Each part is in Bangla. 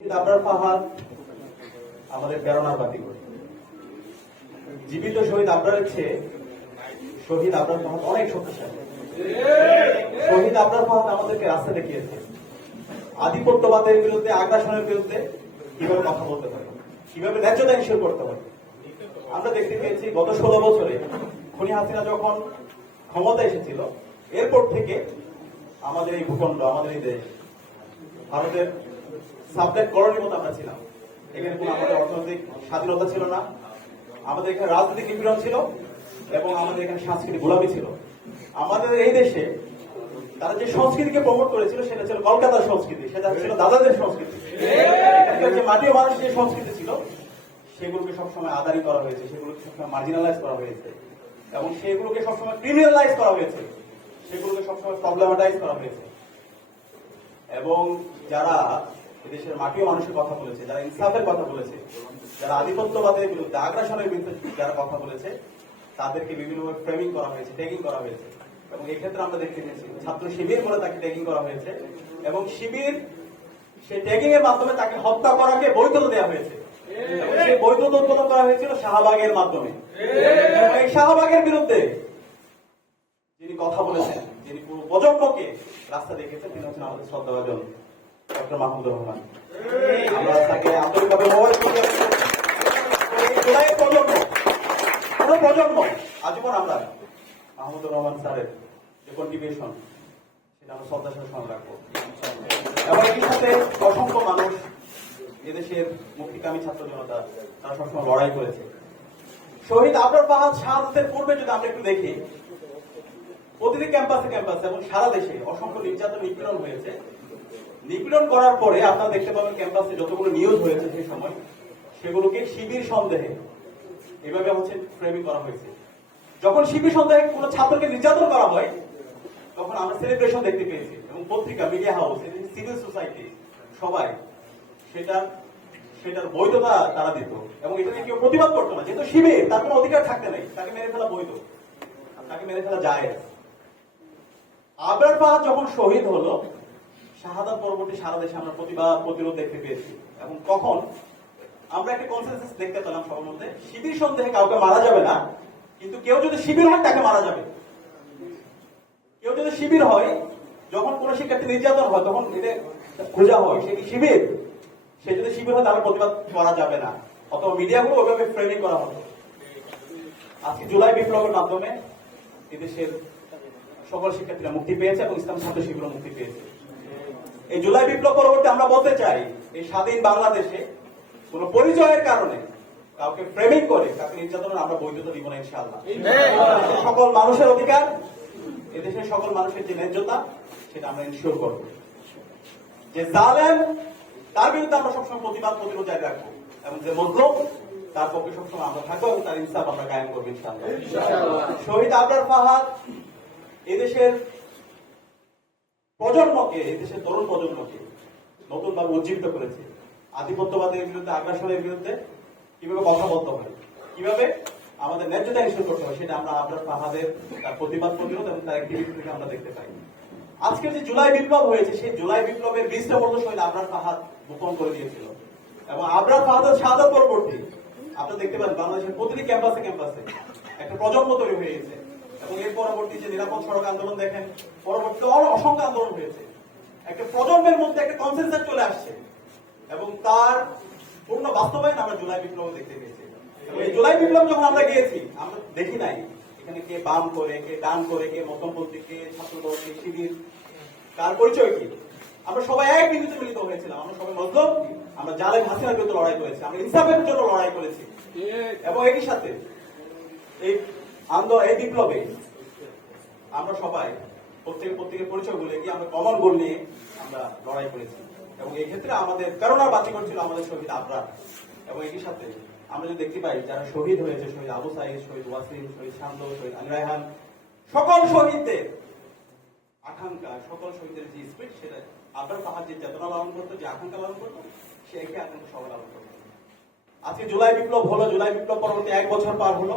শহীদ আবরার ফাহাদ আমাদের প্রেরণার বাতি করে। জীবিত শহীদ আবরারের চেয়ে শহীদ আবরার ফাহাদ অনেক শক্তিশালী। শহীদ আবরার ফাহাদ আমাদেরকে রাস্তা দেখিয়েছে আধিপত্যবাদের বিরুদ্ধে, আগ্রাসনের বিরুদ্ধে কিভাবে কথা বলতে পারে, কিভাবে ন্যায্যতা ইনশিওর করতে পারে। আমরা দেখতে পেয়েছি গত 16 বছরে খুনি হাসিনা যখন ক্ষমতা এসেছিল, এরপর থেকে আমাদের এই ভূখণ্ড, আমাদের এই দেশ ভারতের সাবজেক্ট কলোনির মতো আমরা ছিলাম। এখানে কোনো আমাদের অর্থনৈতিক স্বাধীনতা ছিল না, আমাদের এখানে রাজনৈতিক নিপীড়ন ছিল এবং আমাদের এখানে সাংস্কৃতিক গোলামি ছিল। আমাদের এই দেশে তারা যে সংস্কৃতিকে প্রমোট করেছিল সেটা ছিল কলকাতার সংস্কৃতি, সেটা ছিল দাদাদের সংস্কৃতি। এখানকার যে মাটি ও মানুষের যে সংস্কৃতি ছিল সেগুলোকে সবসময় আদারি করা হয়েছে, সেগুলোকে সবসময় মার্জিনালাইজ করা হয়েছে এবং সেগুলোকে সবসময় ক্রিমিনালাইজ করা হয়েছে, সেগুলোকে সবসময় প্রবলেমাটাইজ করা হয়েছে। এবং যারা দেশের মাটি ও মানুষের কথা বলেছে, যারা ইনসাফের কথা বলেছে, যারা আধিপত্যবাদের বিরুদ্ধে, আগ্রাসনের বিরুদ্ধে যারা কথা বলেছে, তাদেরকে বিভিন্নভাবে ফ্রেমিং করা হয়েছে, ট্যাগিং করা হয়েছে। এবং এই ক্ষেত্রে আমরা দেখতে পেয়েছি ছাত্র শিবির বলে তাকে ট্যাগিং করা হয়েছে এবং শিবির সেই ট্যাগিং এর মাধ্যমে তাকে হত্যা করাকে বৈধতা দেওয়া হয়েছে। সেই বৈধতা উৎপাদন করা হয়েছিল শাহবাগের মাধ্যমে। এই শাহবাগের বিরুদ্ধে যিনি কথা বলেছেন, যিনি পুরো প্রজন্মকে রাস্তা দেখেছেন, তিনি হচ্ছেন আমাদের শ্রদ্ধাভাজন ডক্টর মাহমুদুর রহমান। আমরা তাকে আন্তরিকভাবে পুরো প্রজন্ম আজীবন আমরা মাহমুদুর রহমান স্যারের যে কন্ট্রিবিউশন সেটা আমরা শ্রদ্ধার সাথে স্মরণ রাখবো। এবং এর সাথে অসংখ্য মানুষ এদেশের মুক্তিকামী ছাত্র জনতা তারা সবসময় লড়াই করেছে। শহীদ আবরার ফাহাদ শাহাদাতের পূর্বে যদি আমরা একটু দেখি, প্রতিটি ক্যাম্পাসে ক্যাম্পাসে এবং সারা দেশে অসংখ্য নির্যাতন, নিপীড়ন হয়েছে। নিপীড়ন করার পরে আপনারা দেখতে পাবেন ক্যাম্পাসে যতগুলো নিউজ হয়েছে সেই সময় সেগুলোকে শিবির সন্দেহে এভাবে হচ্ছে ফ্রেমিং করা হয়েছে। যখন শিবির সন্দেহে কোন ছাত্রকে নির্যাতন করা হয় তখন আমরা সেলিব্রেশন দেখতে পেয়েছি এবং পত্রিকা, মিডিয়া হাউস, সিভিল সোসাইটি সবাই সেটার বৈধতা তারা দিত এবং এটাকে কেউ প্রতিবাদ করতো না। যেহেতু শিবির, তার কোনো অধিকার থাকতে নাই, তাকে মেরে ফেলা বৈধ, তাকে মেরে ফেলা যায়। আবরার ফাহাদ যখন শহীদ হলো, শাহাদাত পরবর্তী সারা দেশে আমরা প্রতিবাদ, প্রতিরোধ দেখতে পেয়েছি এবং তখন আমরা একটা কনসেনসাস দেখতে পেলাম সবার মধ্যে, শিবির সন্দেহে কাউকে মারা যাবে না, কিন্তু কেউ যদি শিবির হয় তাকে মারা যাবে। কেউ যদি শিবির হয়, যখন কোন শিক্ষার্থী নির্যাতন হয় তখন এটা খোঁজা হয় সে কি শিবির, সে যদি শিবির হয় তাহলে প্রতিবাদ করা যাবে না, অথবা মিডিয়াগুলো ওইভাবে ফ্রেমিং করা হতো। আজকে জুলাই বিপ্লবের মাধ্যমে এদেশের সকল শিক্ষার্থীরা মুক্তি পেয়েছে এবং ইসলাম ছাত্র শিবিরও মুক্তি পেয়েছে। এই জুলাই বিপ্লব পরবর্তী আমরা বলতে চাই, এই স্বাধীন বাংলাদেশে কোন পরিচয়ের কারণে কাউকে ফ্রেমিং করে কাউকে নির্যাতনের আমরা বৈধতা দিব না ইনশাআল্লাহ। সকল মানুষের অধিকার, এদেশের সকল মানুষের যে ন্যায্যতা সেটা আমরা ইনশিওর করব। যে জালেম তার বিরুদ্ধে আমরা সবসময় প্রতিবাদ, প্রতিরোধ জারি রাখবো এবং যে মজলুম তার পক্ষে সবসময় আমরা থাকবো এবং তার ইনসাফ আমরা কায়েম করবো ইনশাআল্লাহ। শহীদ আবরার ফাহাদ এদেশের প্রজন্মকে, এদেশের তরুণ প্রজন্মকে নতুন ভাবে উজ্জীবিত করেছে। আধিপত্যবাদের বিরুদ্ধে, আগ্রাসনের বিরুদ্ধে কিভাবে কথা বলতে হয়, কিভাবে আমাদের ন্যায্যতা নিশ্চিত করতে হয়, সেটা আমরা আবরার ফাহাদের তার প্রতিবাদ, প্রতিরোধ এবং তার অ্যাক্টিভিটি থেকে আমরা দেখতে পাই। আজকে যে জুলাই বিপ্লব হয়েছে, সেই জুলাই বিপ্লবের 20টা বর্ষ শহীদ আবরার ফাহাদ গোপন করে দিয়েছিল এবং আবরার ফাহাদের শাহাদাত পরবর্তী আপনারা দেখতে পারেন বাংলাদেশের প্রতিটি ক্যাম্পাসে ক্যাম্পাসে একটা প্রজন্ম তৈরি হয়ে গেছে এবং এর পরবর্তী যে নিরাপদ সড়ক আন্দোলন দেখেন, পরবর্তীতে অসংখ্য আন্দোলন হয়েছে। একটা প্রজন্মের মধ্যে একটা কনসেনসাস চলে আসছে এবং তার পূর্ণ বাস্তবায়ন আমরা জুলাই বিপ্লব দেখতে পেয়েছি। এবং এই জুলাই বিপ্লব যখন আমরা গিয়েছি, আমরা দেখি নাই এখানে কে বাম করে, কে ডান করে, কে মধ্যপন্থী, কে ছাত্রদল, কে শিবির, কার পরিচয় কি। আমরা সবাই এক বিন্দুতে মিলিত হয়েছিলাম। আমরা সবাই মজলুম, আমরা জালেম হাসিনার বিরুদ্ধে লড়াই করেছি, আমরা ইনসাফের জন্য লড়াই করেছি এবং একই সাথে এই বিপ্লবে আমরা সবাই প্রত্যেকের পরিচয় বলে গিয়ে আমরা কমন গোল নিয়ে আমরা লড়াই করেছি এবং এই ক্ষেত্রে আমাদের প্রেরণার বাতি করছিল আমাদের শহীদ আবরার। এবং একই সাথে আমরা যদি দেখতে পাই যারা শহীদ হয়েছে, শহীদ আবু সাইদ, শহীদ ওয়াসিম, শহীদ শান্ত, শহীদ আলী রায়হান, সকল শহীদদের আকাঙ্ক্ষা, সকল শহীদের যে স্পিরিট, সেটা আবরার ফাহাদ যে চেতনা লালন করতো, যে আকাঙ্ক্ষা লালন করতো, সে একই আকাঙ্ক্ষা সবাই লালন করতো। আজকে জুলাই বিপ্লব হলো, জুলাই বিপ্লব পরবর্তী 1 বছর পার হলো,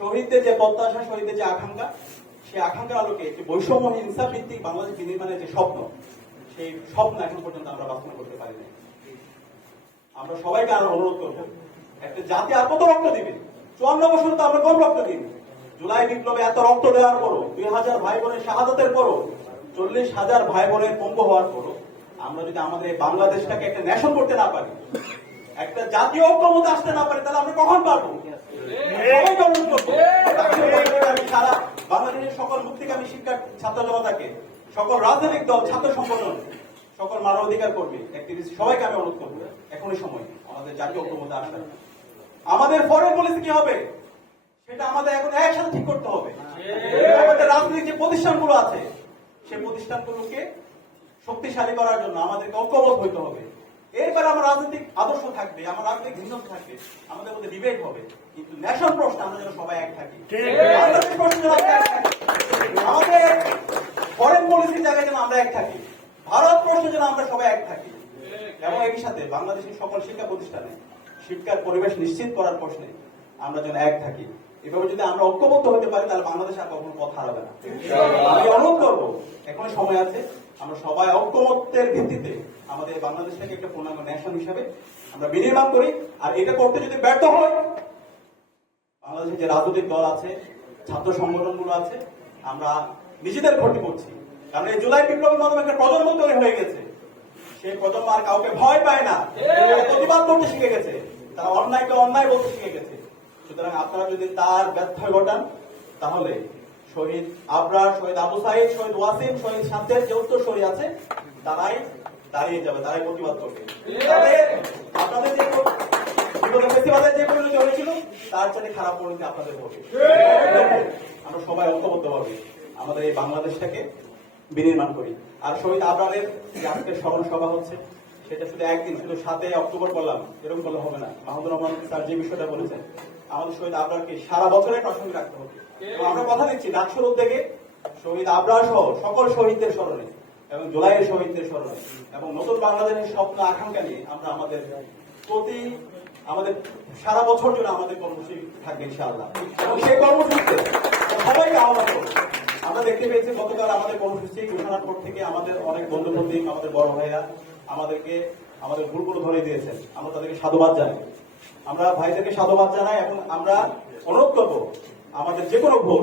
শহীদদের যে প্রত্যাশা, শহীদদের যে আকাঙ্ক্ষা, সেই আকাঙ্ক্ষার আলোকে একটি বৈষম্যহীন ইনসাফ ভিত্তিক বাংলাদেশ বিনির্মাণের যে স্বপ্ন, সেই স্বপ্ন এখন পর্যন্ত আমরা বাস্তবায়ন করতে পারি না। আমরা সবাইকে আরো অনুরোধ করবো, একটা জাতি আর কত রক্ত দিবে? 54 বছর তো আমরা কম রক্ত দিই। জুলাই বিপ্লবে এত রক্ত দেওয়ার পরও, 2000 ভাই বোনের শাহাদাতের পরও, 40,000 ভাই বোনের পঙ্গু হওয়ার পরও আমরা যদি আমাদের বাংলাদেশটাকে একটা ন্যাশন করতে না পারি, একটা জাতীয় ঐক্যমত আসতে না পারি, তাহলে আমরা কখন পারবো? সবাইকে অনুরোধ করবো, আমি সারা বাংলাদেশের সকল মুক্তিকামী শিক্ষা ছাত্র জনতাকে, সকল রাজনৈতিক দল, ছাত্র সংগঠন, সকল মানবাধিকার কর্মী, অ্যাক্টিভিস্ট সবাইকে আমি অনুরোধ করবো, এখনই সময় আমাদের জাতীয় ঐক্যমতে আসার। আমাদের ফরেন পলিসি কি হবে সেটা আমাদের এখন একসাথে ঠিক করতে হবে। আমাদের রাজনৈতিক যে প্রতিষ্ঠানগুলো আছে সেই প্রতিষ্ঠানগুলোকে শক্তিশালী করার জন্য আমাদেরকে ঐক্যবদ্ধ হইতে হবে। এরপরে আমার রাজনৈতিক আদর্শ থাকবে, আমার রাজনৈতিক ভিন্নতা থাকবে, আমাদের মধ্যে ডিবেট হবে, কিন্তু ন্যাশন প্রশ্নে আমরা যেন সবাই এক থাকি। বাংলাদেশ প্রশ্নে যেন আমরা এক থাকি, আমাদের ফরেন পলিসির জায়গায় যেন আমরা এক থাকি, ভারত প্রশ্নে যেন আমরা সবাই এক থাকি, এবং একই সাথে বাংলাদেশের সকল শিক্ষা প্রতিষ্ঠানে শিক্ষার পরিবেশ নিশ্চিত করার প্রশ্নে আমরা যেন এক থাকি। এভাবে যদি আমরা ঐক্যবদ্ধ হতে পারি তাহলে বাংলাদেশ আর কখনো পথ হারাবে না। আমি অনুরোধ করবো, এখনো সময় আছে, আমরা সবাই ঐক্যমত্যের ভিত্তিতে আমাদের বাংলাদেশটাকে একটা পূর্ণাঙ্গ ন্যাশন হিসেবে আমরা বিনির্মাণ করি। আর এটা করতে যদি ব্যর্থ হয়, বাংলাদেশের যে রাজনৈতিক দল আছে, ছাত্র সংগঠনগুলো আছে, আমরা নিজেদের ক্ষতি করছি। কারণ এই জুলাই বিপ্লবের মাধ্যমে একটা প্রজন্ম তৈরি হয়ে গেছে, সেই প্রজন্ম আর কাউকে ভয় পায় না, প্রতিবাদ করতে শিখে গেছে, তারা অন্যায়কে অন্যায় বলতে শিখে গেছে। সুতরাং আপনারা যদি তার ব্যর্থ ঘটান, তাহলে শহীদ আবরার, শহীদ আবু সাইদ, শহীদ ওয়াসিম, শহীদ সাদ্দের যে উত্তর শহীদ আছে তারাই দাঁড়িয়ে যাবে, তারাই প্রতিবাদ করবে। আপনাদের যে ফেস্টিভালের যে পরিণতি হয়েছিল তার চেয়ে খারাপ পরিণতি আপনাদের হবে। আমরা সবাই ঐক্যবদ্ধ হবে আমাদের এই বাংলাদেশটাকে বিনির্মাণ করি। আর শহীদ আবরারের যে আজকের স্মরণ সভা হচ্ছে সেটা শুধু একদিন, শুধু 7 অক্টোবর করলাম এরকম করলে হবে না। মাহমুদুর রহমান স্যার যে বিষয়টা বলেছেন, আমাদের শহীদ আবরারকে সারা বছরের প্রাসঙ্গিক রাখতে হবে। এবং আমরা কথা দিচ্ছি ডাকসুর উদ্যোগে শহীদ আবরার সহ সকল শহীদদের স্মরণে এবং জুলাইয়ের শহীদদের স্মরণে এবং নতুন বাংলাদেশের স্বপ্ন আকাঙ্ক্ষা নিয়ে আমরা আমাদের সারা বছর জন্য আমাদের কর্মসূচি থাকবে ইনশাআল্লাহ। এবং সেই কর্মসূচিতে সবাইকে আহ্বান করবো। আমরা দেখতে পেয়েছি গতকাল আমাদের কর্মসূচি ঘোষণার পর থেকে আমাদের অনেক বন্ধু প্রতীক, আমাদের বড় ভাইরা আমাদেরকে আমাদের ভুলগুলো ধরে দিয়েছেন, আমরা তাদেরকে সাধুবাদ জানাই। আমরা ভাইদেরকে সাধুবাদ জানাই এবং আমরা অনুরোধ করবো আমাদের যে কোনো ভুল